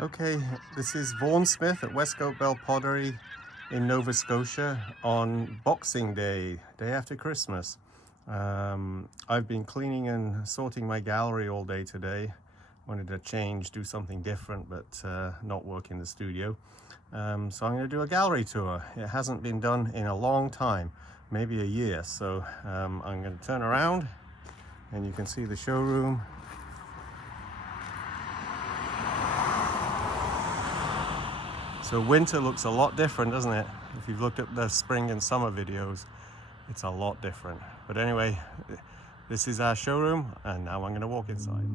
Okay, this is Vaughan Smith at Westcote Bell Pottery in Nova Scotia on Boxing Day, day after Christmas. I've been cleaning and sorting my gallery all day today. Wanted to change, do something different, but not work in the studio. So I'm going to do a gallery tour. It hasn't been done in a long time, maybe a year. So I'm going to turn around and you can see the showroom. So winter looks a lot different, doesn't it? If you've looked at the spring and summer videos, it's a lot different. But anyway, this is our showroom, and now I'm going to walk inside.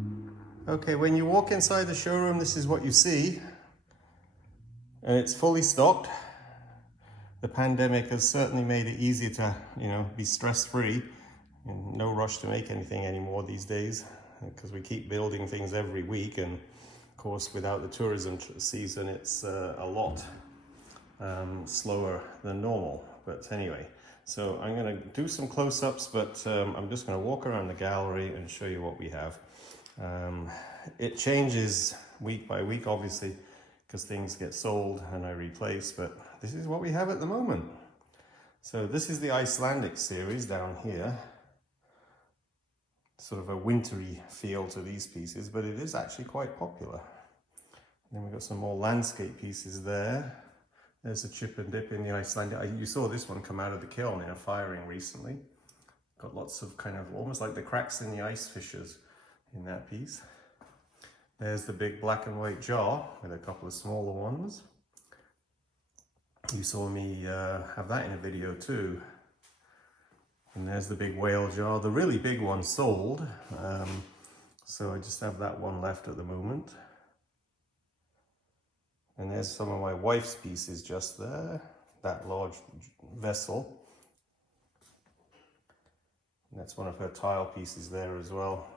Okay, when you walk inside the showroom, this is what you see. And it's fully stocked. The pandemic has certainly made it easier to, be stress-free and no rush to make anything anymore these days, because we keep building things every week, and of course without the tourism season it's a lot slower than normal. But anyway, so I'm going to do some close-ups, but I'm just going to walk around the gallery and show you what we have. It changes week by week, obviously, because things get sold and I replace, but this is what we have at the moment. So this is the Icelandic series down here. Sort of a wintry feel to these pieces, but it is actually quite popular. And then we've got some more landscape pieces there. There's a chip and dip in the Icelandic. You saw this one come out of the kiln in a firing recently. Got lots of kind of almost like the cracks in the ice fissures in that piece. There's the big black and white jar with a couple of smaller ones. You saw me have that in a video too. And there's the big whale jar. The really big one sold, so I just have that one left at the moment. And there's some of my wife's pieces just there, that large vessel. And that's one of her tile pieces there as well.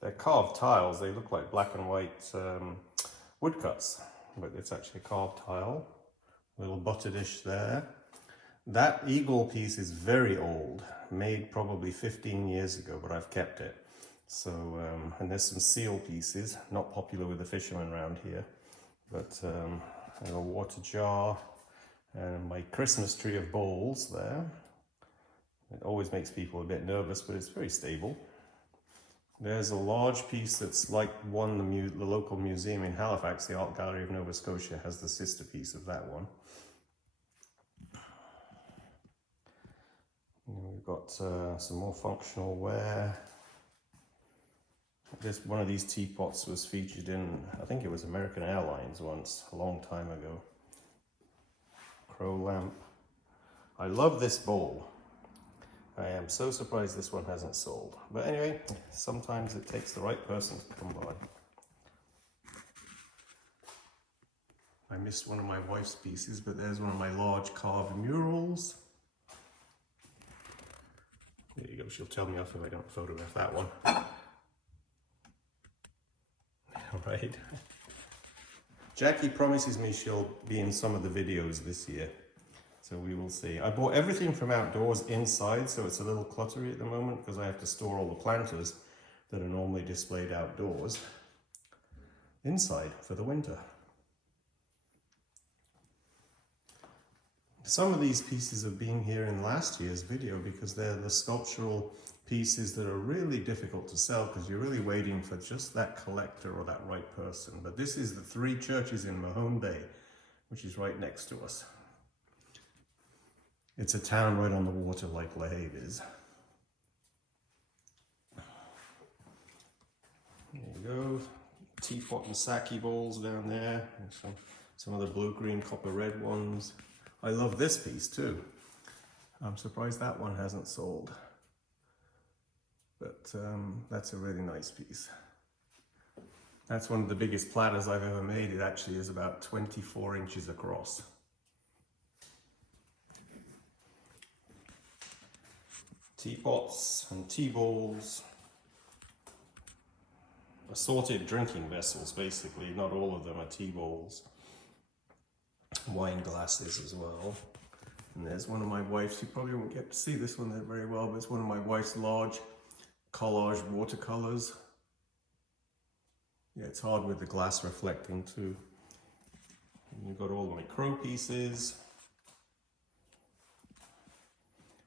They're carved tiles. They look like black and white woodcuts, but it's actually a carved tile. Little butter dish there. That eagle piece is very old, made probably 15 years ago, but I've kept it. So, and there's some seal pieces, not popular with the fishermen around here, but a water jar and my Christmas tree of bowls there. It always makes people a bit nervous, but it's very stable. There's a large piece that's like the local museum in Halifax, the Art Gallery of Nova Scotia, has the sister piece of that one. And we've got some more functional ware. One of these teapots was featured in, I think it was American Airlines once, a long time ago. Crow lamp. I love this bowl. I am so surprised this one hasn't sold. But anyway, sometimes it takes the right person to come by. I missed one of my wife's pieces, but there's one of my large carved murals. There you go, she'll tell me off if I don't photograph that one. All right. Jackie promises me she'll be in some of the videos this year, so we will see. I bought everything from outdoors inside, so it's a little cluttery at the moment because I have to store all the planters that are normally displayed outdoors inside for the winter. Some of these pieces have been here in last year's video because they're the sculptural pieces that are really difficult to sell because you're really waiting for just that collector or that right person. But this is the Three Churches in Mahone Bay, which is right next to us. It's a town right on the water like La Have is. There you go. Teapot and sake bowls down there. And some of the blue, green, copper, red ones. I love this piece too. I'm surprised that one hasn't sold. But that's a really nice piece. That's one of the biggest platters I've ever made. It actually is about 24 inches across. Teapots and tea bowls. Assorted drinking vessels, basically. Not all of them are tea bowls. Wine glasses as well. And there's one of my wife's, you probably won't get to see this one there very well, but it's one of my wife's large collage watercolors. Yeah, it's hard with the glass reflecting too. And you've got all my crow pieces.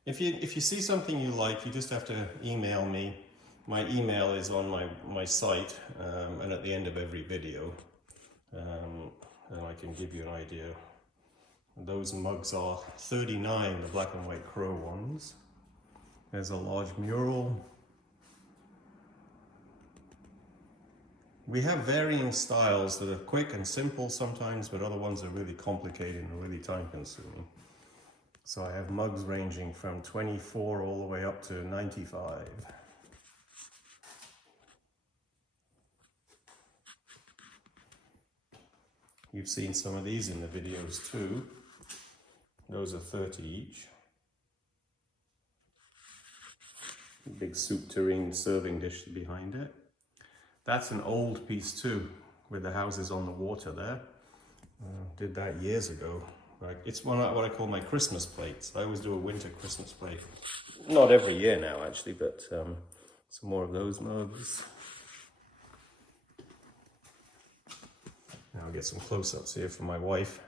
If you see something you like, you just have to email me. My email is on my site, and at the end of every video, and I can give you an idea. Those mugs are 39, the black and white crow ones. There's a large mural. We have varying styles that are quick and simple sometimes, but other ones are really complicated and really time consuming. So I have mugs ranging from 24 all the way up to 95. You've seen some of these in the videos too. Those are 30 each. Big soup tureen serving dish behind it. That's an old piece too, with the houses on the water there. Did that years ago. It's what I call my Christmas plates. I always do a winter Christmas plate. Not every year now actually, but some more of those mugs. Now I'll get some close-ups here for my wife.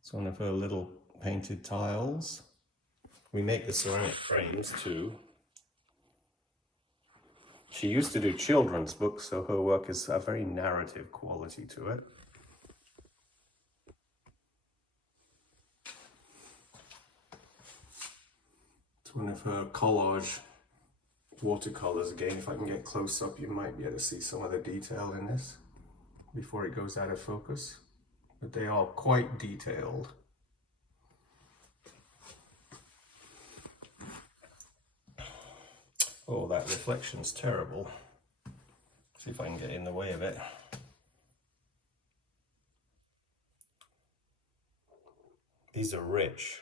It's one of her little painted tiles. We make the ceramic frames too. She used to do children's books, so her work is a very narrative quality to it. It's one of her collage watercolors. Again, if I can get close up, you might be able to see some of the detail in this before it goes out of focus. But they are quite detailed. Oh, that reflection's terrible. See if I can get in the way of it. These are rich.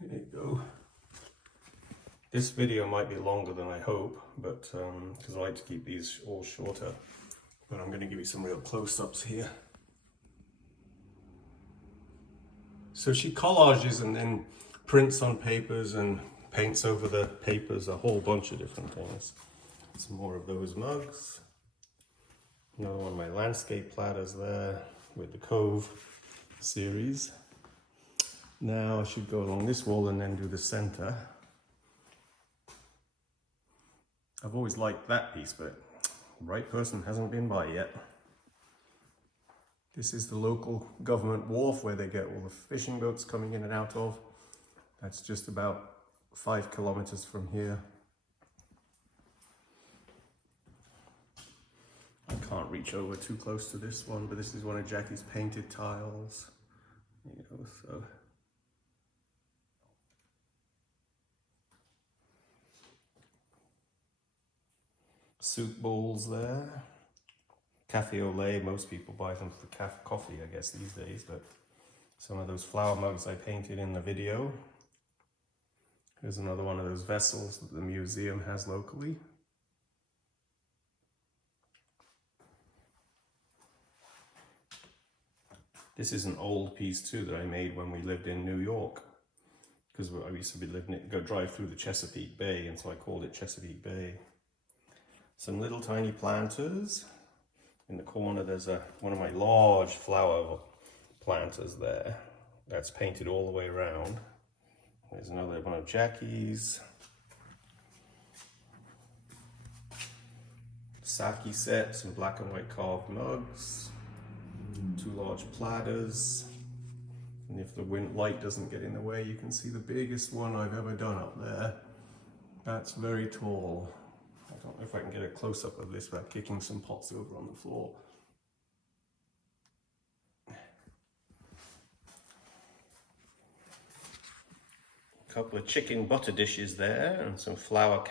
There you go. This video might be longer than I hope, but because I like to keep these all shorter. But I'm going to give you some real close-ups here. So she collages and then prints on papers and paints over the papers a whole bunch of different things. Some more of those mugs. Another one of my landscape platters there with the Cove series. Now I should go along this wall and then do the center. I've always liked that piece, but the right person hasn't been by yet. This is the local government wharf where they get all the fishing boats coming in and out of. That's just about 5 kilometers from here. I can't reach over too close to this one, but this is one of Jackie's painted tiles. There you go, so. Soup bowls there. Cafe au lait, most people buy them for coffee, I guess, these days, but some of those flower mugs I painted in the video. Here's another one of those vessels that the museum has locally. This is an old piece too that I made when we lived in New York, because I used to be drive through the Chesapeake Bay, and so I called it Chesapeake Bay. Some little tiny planters. In the corner there's one of my large flower planters there. That's painted all the way around. There's another one of Jackie's. Sake set, some black and white carved mugs. 2 large platters. And if the light doesn't get in the way, you can see the biggest one I've ever done up there. That's very tall. I don't know if I can get a close-up of this without kicking some pots over on the floor. A couple of chicken butter dishes there and some flour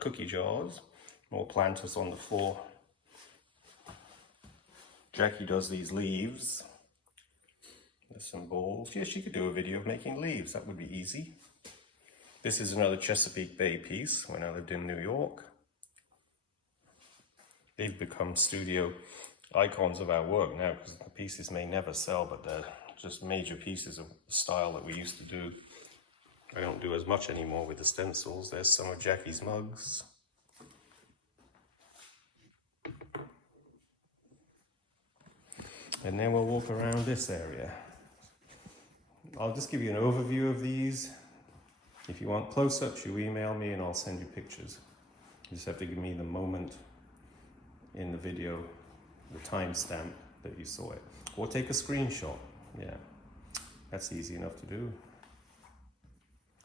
cookie jars. More planters on the floor. Jackie does these leaves. There's some bowls. Yeah, she could do a video of making leaves. That would be easy. This is another Chesapeake Bay piece when I lived in New York. They've become studio icons of our work now because the pieces may never sell, but they're just major pieces of the style that we used to do. I don't do as much anymore with the stencils. There's some of Jackie's mugs. And then we'll walk around this area. I'll just give you an overview of these. If you want close-ups, you email me and I'll send you pictures. You just have to give me the moment in the video, the timestamp that you saw it. Or take a screenshot. Yeah, that's easy enough to do.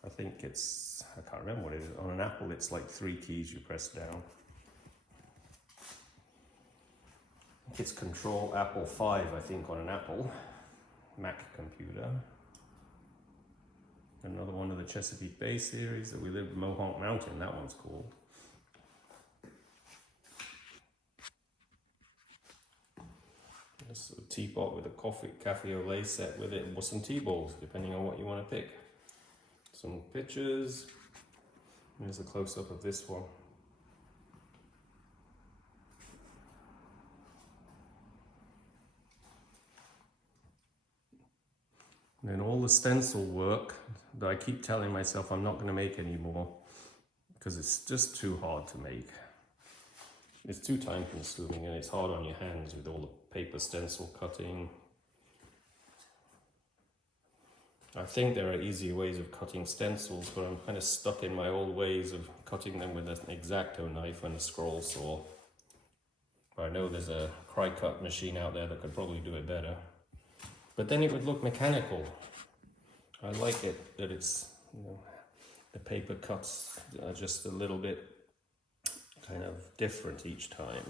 I think it's, I can't remember what it is. On an Apple, it's like 3 keys you press down. It's Control Apple 5, I think, on an Apple Mac computer. Another one of the Chesapeake Bay series that we live in Mohawk Mountain, that one's cool. This a teapot with a cafe au lait set with it, or some tea bowls, depending on what you want to pick. Some pictures. Here's a close-up of this one. And then all the stencil work that I keep telling myself I'm not going to make anymore because it's just too hard to make. It's too time consuming and it's hard on your hands with all the paper stencil cutting. I think there are easier ways of cutting stencils, but I'm kind of stuck in my old ways of cutting them with an X-Acto knife and a scroll saw. But I know there's a cry-cut machine out there that could probably do it better. But then it would look mechanical. I like it that it's, you know, the paper cuts are just a little bit kind of different each time.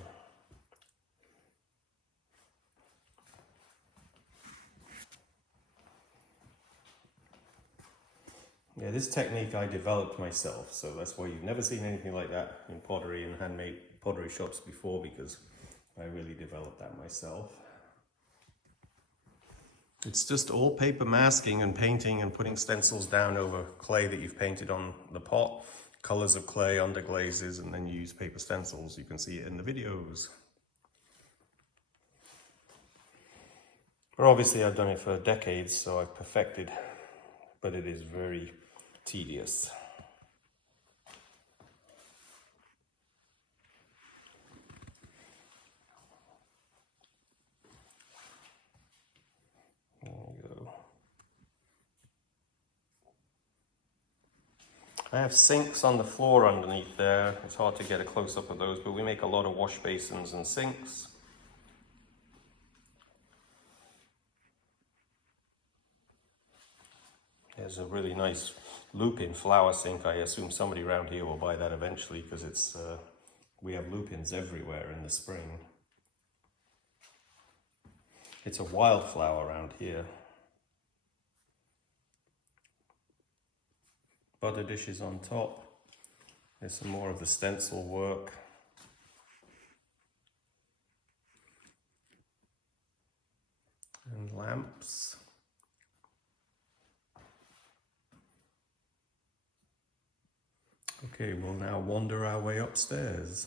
Yeah, this technique I developed myself, so that's why you've never seen anything like that in pottery and handmade pottery shops before, because I really developed that myself. It's just all paper masking and painting and putting stencils down over clay that you've painted on the pot, colors of clay under glazes, and then you use paper stencils. You can see it in the videos. But obviously I've done it for decades, so I've perfected, but it is very tedious. I have sinks on the floor underneath there. It's hard to get a close-up of those, but we make a lot of wash basins and sinks. There's a really nice loop-in flower sink. I assume somebody around here will buy that eventually because it's we have loop-ins everywhere in the spring. It's a wildflower around here. Butter dishes on top. There's some more of the stencil work. And lamps. Okay, we'll now wander our way upstairs.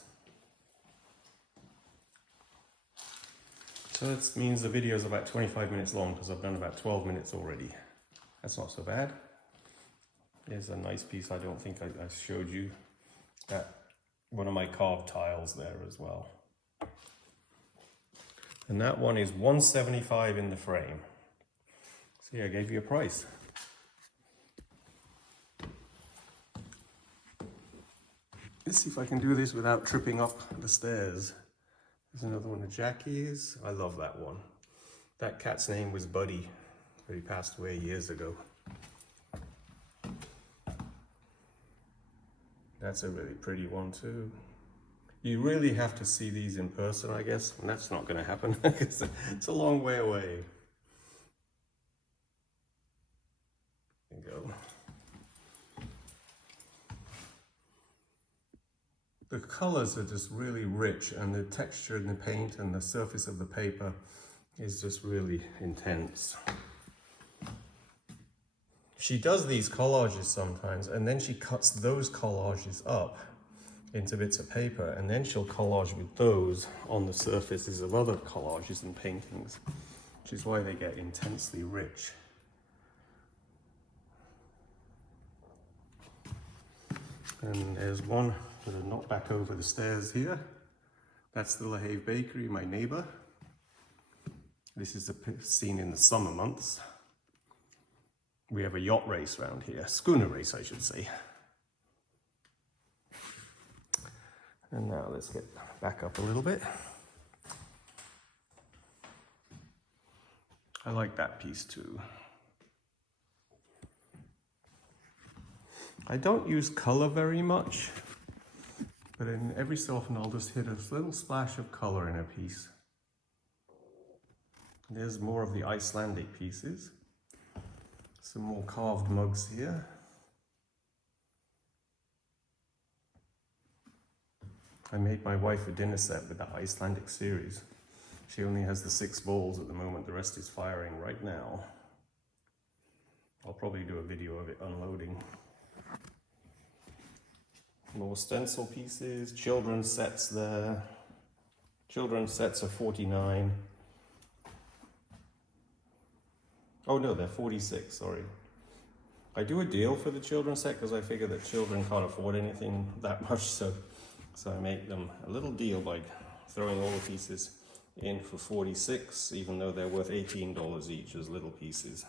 So that means the video is about 25 minutes long because I've done about 12 minutes already. That's not so bad. Here's a nice piece I don't think I showed you. That one of my carved tiles there as well. And that one is $175 in the frame. See, I gave you a price. Let's see if I can do this without tripping up the stairs. There's another one of Jackie's. I love that one. That cat's name was Buddy, but he passed away years ago. That's a really pretty one too. You really have to see these in person, I guess, and that's not going to happen because it's a long way away. There you go. The colors are just really rich, and the texture in the paint and the surface of the paper is just really intense. She does these collages sometimes, and then she cuts those collages up into bits of paper, and then she'll collage with those on the surfaces of other collages and paintings, which is why they get intensely rich. And there's one that I knocked back over the stairs here. That's the LaHave Bakery, my neighbor. This is a scene in the summer months. We have a yacht race around here, schooner race I should say. And now let's get back up a little bit. I like that piece too. I don't use color very much, but every so often I'll just hit a little splash of color in a piece. There's more of the Icelandic pieces. Some more carved mugs here. I made my wife a dinner set with the Icelandic series. She only has the 6 bowls at the moment, the rest is firing right now. I'll probably do a video of it unloading. More stencil pieces, children's sets there. Children's sets are 49. Oh no, they're 46, sorry. I do a deal for the children's set because I figure that children can't afford anything that much, so I make them a little deal by throwing all the pieces in for 46, even though they're worth $18 each as little pieces.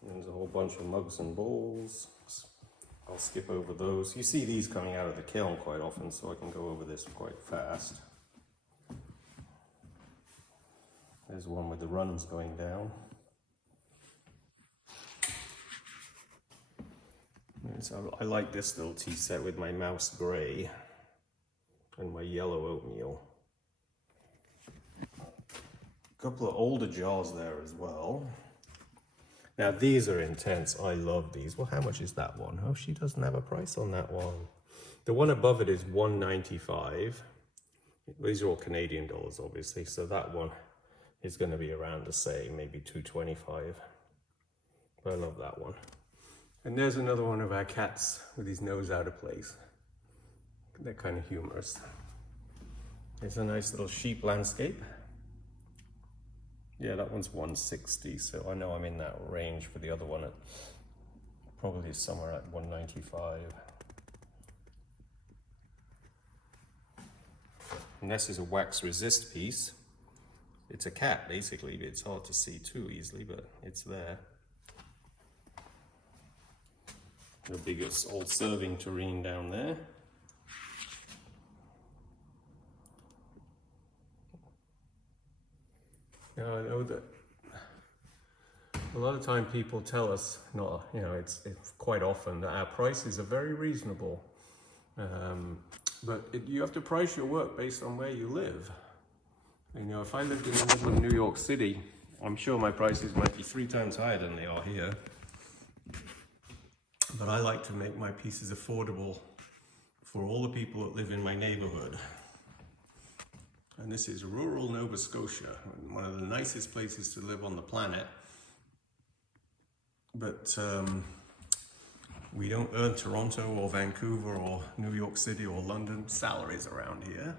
There's a whole bunch of mugs and bowls. I'll skip over those. You see these coming out of the kiln quite often, so I can go over this quite fast. There's one with the runs going down. So I like this little tea set with my mouse grey and my yellow oatmeal. A couple of older jars there as well. Now these are intense, I love these. Well, how much is that one? Oh, she doesn't have a price on that one. The one above it is $1.95. These are all Canadian dollars, obviously, so that one is going to be around the same, maybe $2.25. But I love that one. And there's another one of our cats with his nose out of place. They're kind of humorous. There's a nice little sheep landscape. Yeah, that one's 160, so I know I'm in that range for the other one. At probably somewhere at 195. And this is a wax resist piece. It's a cat, basically. It's hard to see too easily, but it's there. The biggest old serving tureen down there. Now I know that a lot of time people tell us, it's quite often that our prices are very reasonable. But you have to price your work based on where you live. If I lived in the middle of New York City, I'm sure my prices might be 3 times higher than they are here. But I like to make my pieces affordable for all the people that live in my neighborhood. And this is rural Nova Scotia, one of the nicest places to live on the planet. But we don't earn Toronto or Vancouver or New York City or London salaries around here.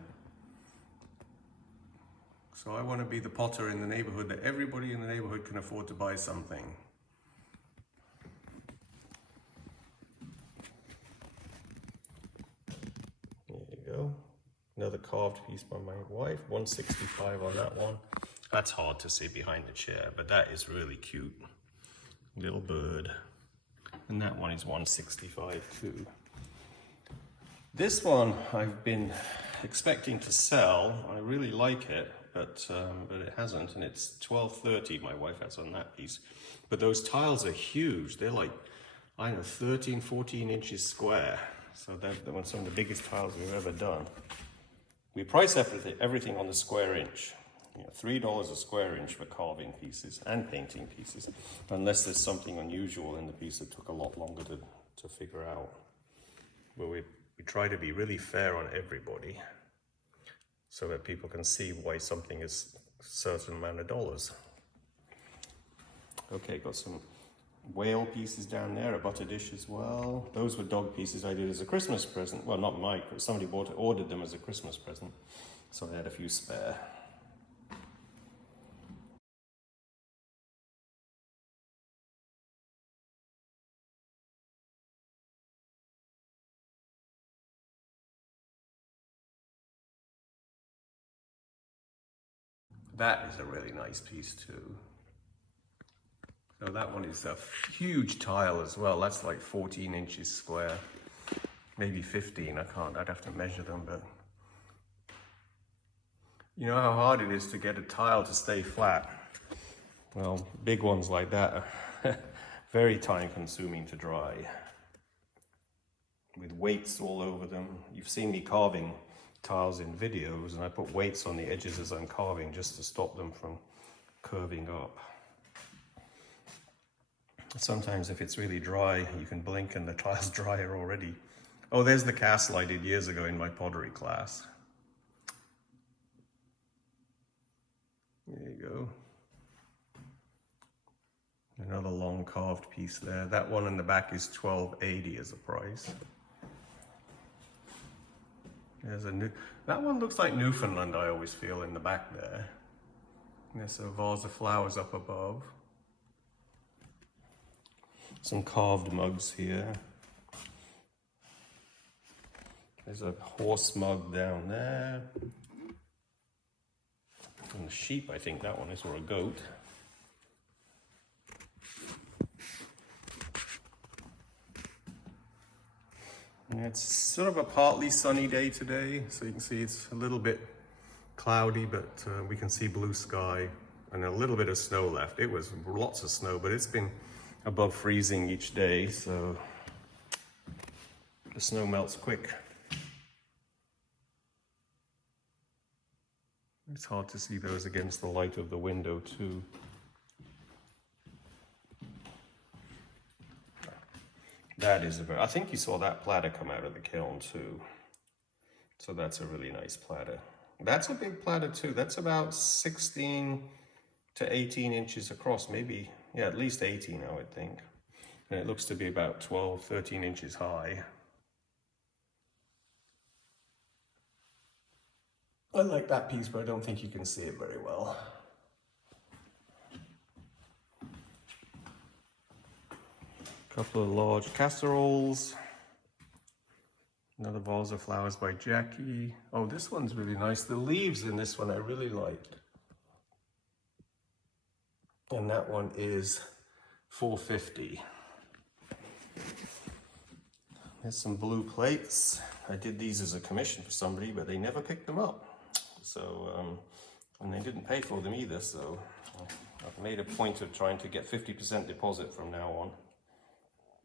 So I want to be the potter in the neighborhood that everybody in the neighborhood can afford to buy something. There you go. Another carved piece by my wife, 165 on that one. That's hard to see behind the chair, but that is really cute. Little bird. And that one is 165 too. This one I've been expecting to sell. I really like it, but it hasn't, and it's $12.30 my wife has on that piece. But those tiles are huge. They're like, I don't know, 13, 14 inches square. So they're some of the biggest tiles we've ever done. We price everything on the square inch. $3 a square inch for carving pieces and painting pieces, unless there's something unusual in the piece that took a lot longer to figure out. But we try to be really fair on everybody so that people can see why something is a certain amount of dollars. Okay, got some whale pieces down there, a butter dish as well. Those were dog pieces I did as a Christmas present. Well, not mine, somebody ordered them as a Christmas present, so I had a few spare. That is a really nice piece too. So that one is a huge tile as well. That's like 14 inches square, maybe 15. I'd have to measure them, but you know how hard it is to get a tile to stay flat? Well, big ones like that are very time consuming to dry, with weights all over them. You've seen me carving tiles in videos, and I put weights on the edges as I'm carving just to stop them from curving up. Sometimes if it's really dry, you can blink and the tile's drier already. Oh, there's the castle I did years ago in my pottery class. There you go. Another long carved piece there. That one in the back is $12.80 as a price. There's a new, that one looks like Newfoundland, I always feel, in the back there. There's a vase of flowers up above. Some carved mugs here. There's a horse mug down there. And a sheep, I think that one is, or a goat. And it's sort of a partly sunny day today, so you can see it's a little bit cloudy, but we can see blue sky and a little bit of snow left. It was lots of snow, but it's been above freezing each day, so the snow melts quick. It's hard to see those against the light of the window too. That is a very, I think you saw that platter come out of the kiln too. So that's a really nice platter. That's a big platter too. That's about 16 to 18 inches across, maybe, yeah, at least 18, I would think. And it looks to be about 12, 13 inches high. I like that piece, but I don't think you can see it very well. Couple of large casseroles. Another vase of flowers by Jackie. Oh, this one's really nice. The leaves in this one I really liked. And that one is $4.50. There's some blue plates. I did these as a commission for somebody, but they never picked them up. So, and they didn't pay for them either, so I've made a point of trying to get 50% deposit from now on.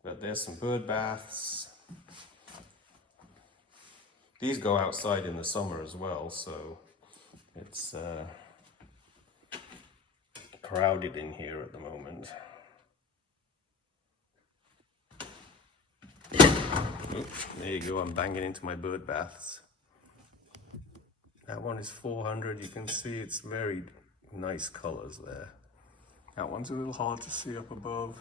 But there's some bird baths. These go outside in the summer as well, so it's crowded in here at the moment. Oops, there you go, I'm banging into my bird baths. That one is $400. You can see it's very nice colors there. That one's a little hard to see up above.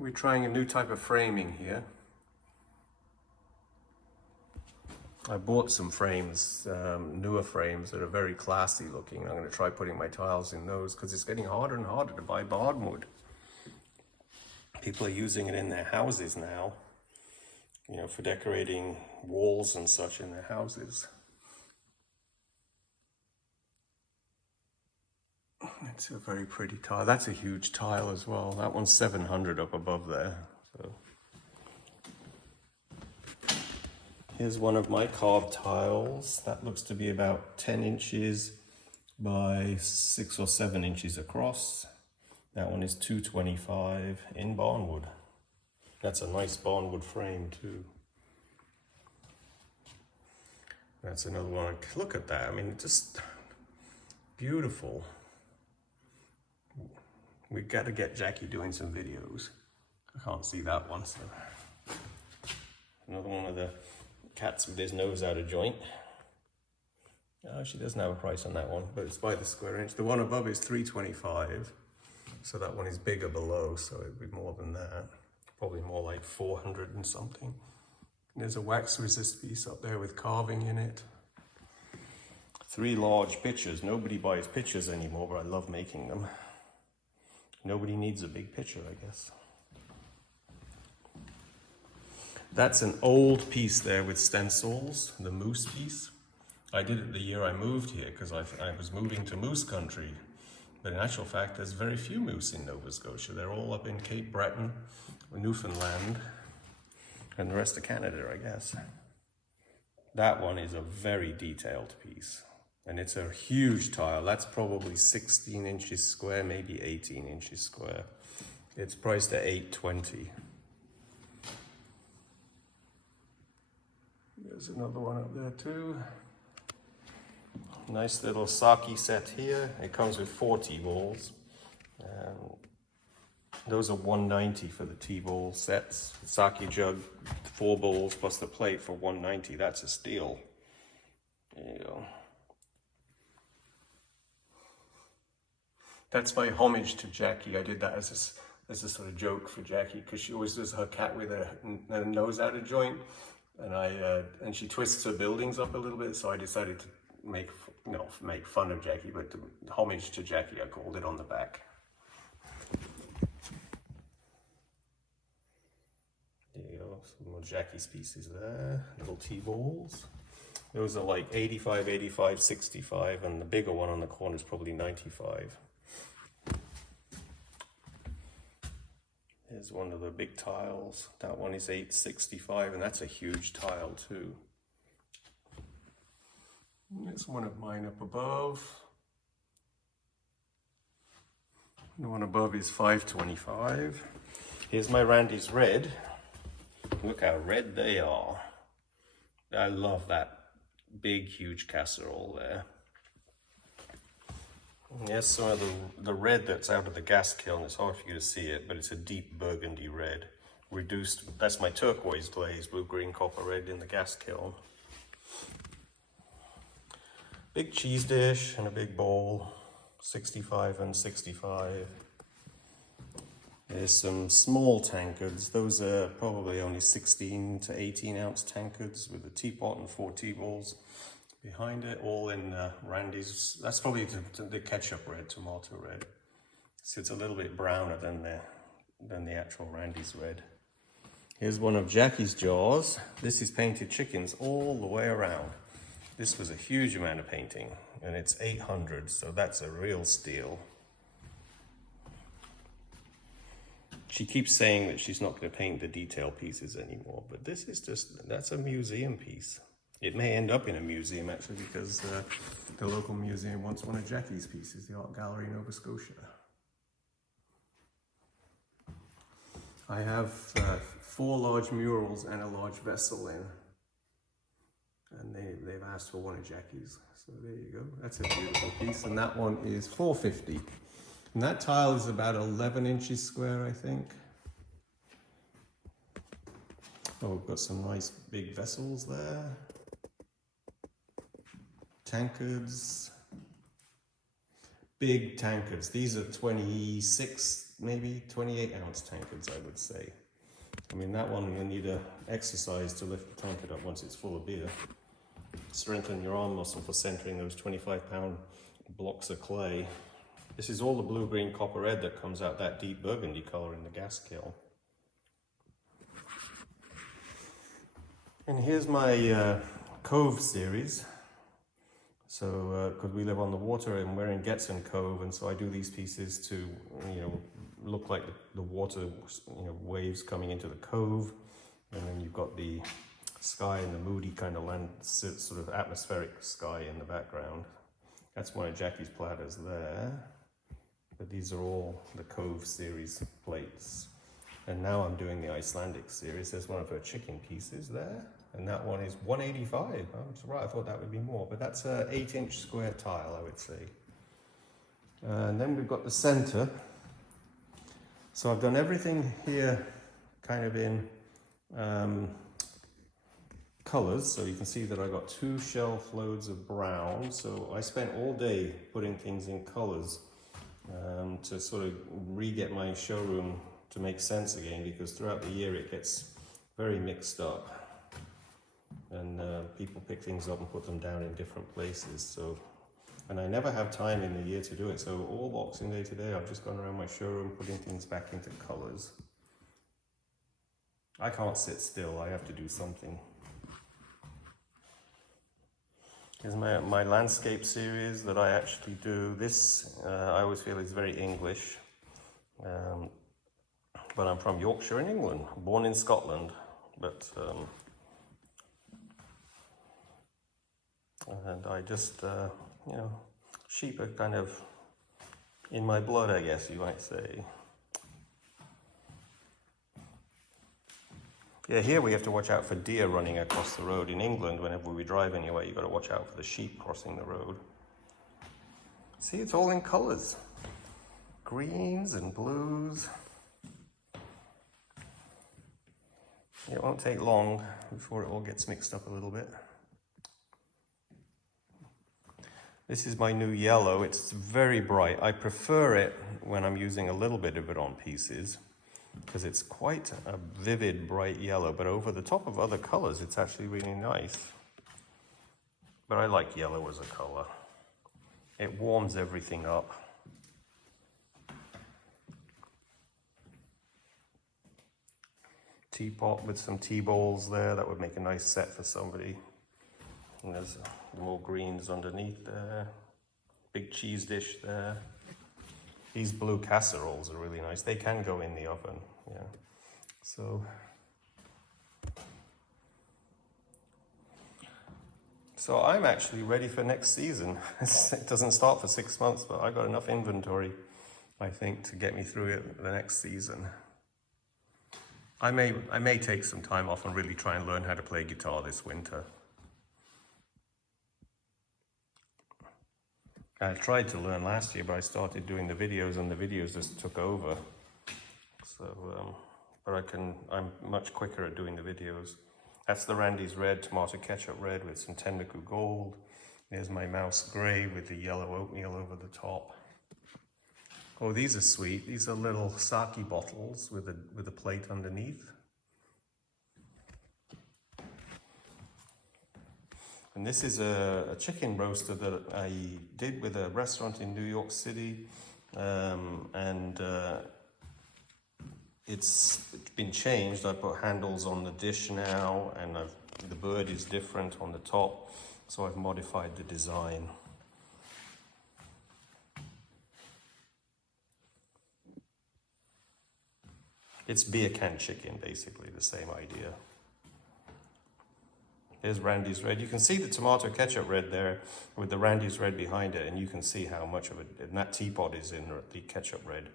We're trying a new type of framing here. I bought some frames, newer frames that are very classy looking. I'm going to try putting my tiles in those because it's getting harder and harder to buy barnwood. People are using it in their houses now, you know, for decorating walls and such in their houses. It's a very pretty tile. That's a huge tile as well. That one's $700 up above there. So here's one of my carved tiles. That looks to be about 10 inches by 6 or 7 inches across. That one is $225 in barnwood. That's a nice barnwood frame too. That's another one. Look at that. I mean, just beautiful. We got to get Jackie doing some videos. I can't see that one. So another one of the cats with his nose out of joint. She doesn't have a price on that one, but it's by the square inch. The one above is $325. So that one is bigger below, so it'd be more than that. Probably more like 400 and something. There's a wax resist piece up there with carving in it. 3 large pictures. Nobody buys pictures anymore, but I love making them. Nobody needs a big picture, I guess. That's an old piece there with stencils, the moose piece. I did it the year I moved here because I was moving to moose country. But in actual fact, there's very few moose in Nova Scotia. They're all up in Cape Breton, Newfoundland, and the rest of Canada, I guess. That one is a very detailed piece. And it's a huge tile. That's probably 16 inches square, maybe 18 inches square. It's priced at $8.20. There's another one up there too. Nice little sake set here. It comes with 4 tea balls. Those are $1.90 for the tea ball sets. Sake jug, 4 bowls plus the plate for $1.90. That's a steal. There you go. That's my homage to Jackie. I did that as a sort of joke for Jackie because she always does her cat with her nose out of joint, and she twists her buildings up a little bit. So I decided to make fun of Jackie, but homage to Jackie. I called it on the back. There you go. Some more Jackie's pieces there. Little tea balls. Those are like 85, 85, 65, and the bigger one on the corner is probably 95. Here's one of the big tiles. That one is 865, and that's a huge tile too. There's one of mine up above. The one above is 525. Here's my Randy's red. Look how red they are. I love that big, huge casserole there. Yes, some of the red that's out of the gas kiln, it's hard for you to see it, but it's a deep burgundy red. Reduced, that's my turquoise glaze, blue, green, copper, red in the gas kiln. Big cheese dish and a big bowl, 65 and 65. There's some small tankards. Those are probably only 16 to 18 ounce tankards with a teapot and 4 tea balls behind it, all in Randy's. That's probably the ketchup red, tomato red. So it's a little bit browner than the actual Randy's red. Here's one of Jackie's jars. This is painted chickens all the way around. This was a huge amount of painting, and it's 800, so that's a real steal. She keeps saying that she's not going to paint the detail pieces anymore, but this is that's a museum piece. It may end up in a museum actually because the local museum wants one of Jackie's pieces, the Art Gallery in Nova Scotia. I have 4 large murals and a large vessel in, and they've asked for one of Jackie's. So there you go. That's a beautiful piece, and that one is $4.50. And that tile is about 11 inches square, I think. Oh, we've got some nice big vessels there. Tankards. Big tankards. These are 26, maybe 28 ounce tankards, I would say. I mean, that one you need to exercise to lift the tankard up once it's full of beer. Strengthen your arm muscle for centering those 25-pound blocks of clay. This is all the blue, green, copper, red that comes out that deep burgundy color in the gas kiln. And here's my Cove series. So, because we live on the water and we're in Getson Cove, and so I do these pieces to, look like the water, waves coming into the cove, and then you've got the sky and the moody kind of land, sort of atmospheric sky in the background. That's one of Jackie's platters there. But these are all the Cove series plates. And now I'm doing the Icelandic series. There's one of her chicken pieces there. And that one is $185. I'm surprised, I thought that would be more. But that's an 8-inch square tile, I would say. And then we've got the center. So I've done everything here kind of in colors. So you can see that I got 2 shelf loads of brown. So I spent all day putting things in colors. To sort of re-get my showroom to make sense again, because throughout the year it gets very mixed up, and people pick things up and put them down in different places. So, and I never have time in the year to do it. So all Boxing Day today, I've just gone around my showroom putting things back into colors. I can't sit still. I have to do something. Here's my landscape series that I actually do. This, I always feel is very English. But I'm from Yorkshire in England, born in Scotland. But, and I just, you know, sheep are kind of in my blood, I guess you might say. Yeah, here we have to watch out for deer running across the road. In England, whenever we drive anywhere, you've got to watch out for the sheep crossing the road. See, it's all in colours. Greens and blues. It won't take long before it all gets mixed up a little bit. This is my new yellow. It's very bright. I prefer it when I'm using a little bit of it on pieces, because it's quite a vivid, bright yellow, but over the top of other colors, it's actually really nice. But I like yellow as a color. It warms everything up. Teapot with some tea bowls there, that would make a nice set for somebody. And there's more greens underneath there. Big cheese dish there. These blue casseroles are really nice. They can go in the oven, yeah. So I'm actually ready for next season. It doesn't start for 6 months, but I've got enough inventory, I think, to get me through it the next season. I may take some time off and really try and learn how to play guitar this winter. I tried to learn last year, but I started doing the videos and the videos just took over. So, but I'm much quicker at doing the videos. That's the Randy's Red, tomato ketchup red with some Tenbaku gold. There's my mouse gray with the yellow oatmeal over the top. Oh, these are sweet. These are little sake bottles with a plate underneath. And this is a chicken roaster that I did with a restaurant in New York City. It's been changed. I put handles on the dish now, and the bird is different on the top. So I've modified the design. It's beer can chicken, basically, the same idea. Here's Randy's Red. You can see the tomato ketchup red there with the Randy's Red behind it, and you can see how much of it, and that teapot is in the ketchup red.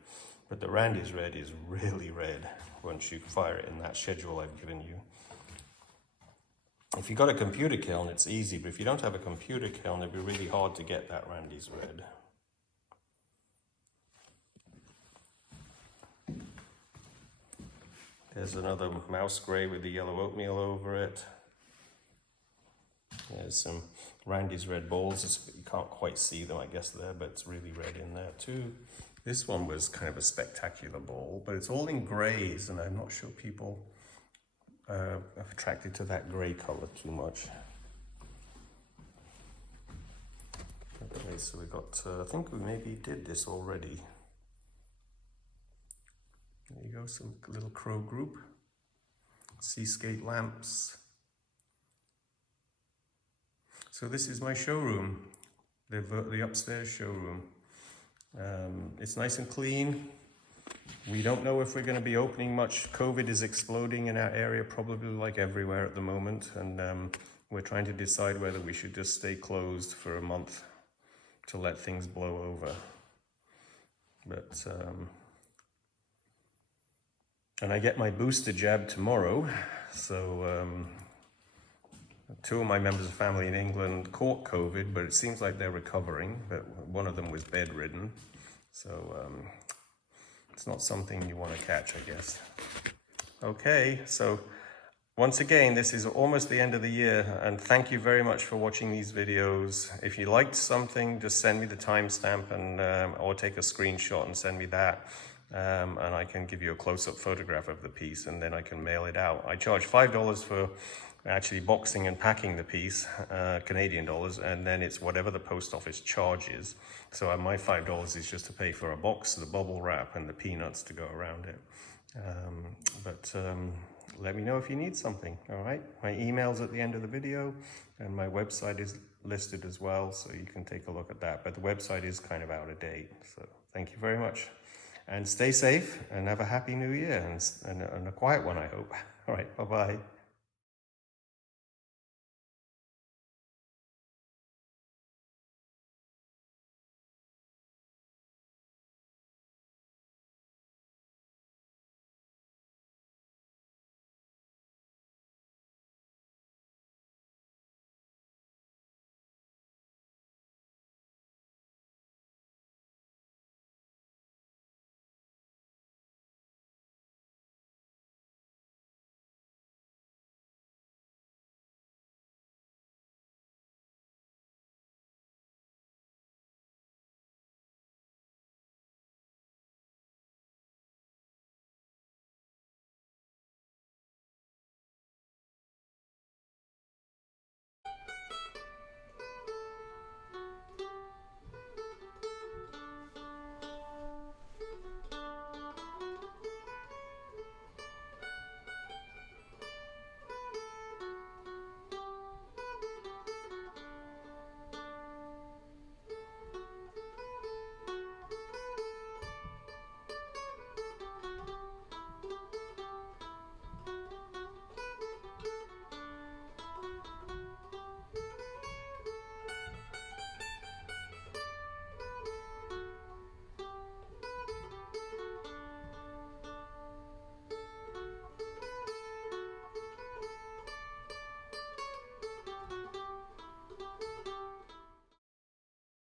But the Randy's Red is really red once you fire it in that schedule I've given you. If you've got a computer kiln, it's easy, but if you don't have a computer kiln, it'd be really hard to get that Randy's Red. There's another mouse gray with the yellow oatmeal over it. There's some Randy's Red bowls. You can't quite see them, I guess, there, but it's really red in there too. This one was kind of a spectacular bowl, but it's all in grays, and I'm not sure people are attracted to that gray color too much. Okay, so we got, I think we maybe did this already. There you go, some little crow group. Seascape lamps. So this is my showroom, the upstairs showroom. It's nice and clean. We don't know if we're going to be opening much. COVID is exploding in our area, probably like everywhere at the moment. And we're trying to decide whether we should just stay closed for a month to let things blow over. But, and I get my booster jab tomorrow. So, two of my members of family in England caught COVID, but it seems like they're recovering, but one of them was bedridden. So it's not something you want to catch, I guess. Okay, so once again, this is almost the end of the year, and thank you very much for watching these videos. If you liked something, just send me the timestamp and or take a screenshot and send me that. And I can give you a close-up photograph of the piece, and then I can mail it out. I charge $5 for actually boxing and packing the piece, Canadian dollars, and then it's whatever the post office charges. So my $5 is just to pay for a box, the bubble wrap, and the peanuts to go around it. Let me know if you need something, all right? My email's at the end of the video, and my website is listed as well, so you can take a look at that. But the website is kind of out of date. So thank you very much. And stay safe and have a happy new year and a quiet one, I hope. All right, bye-bye.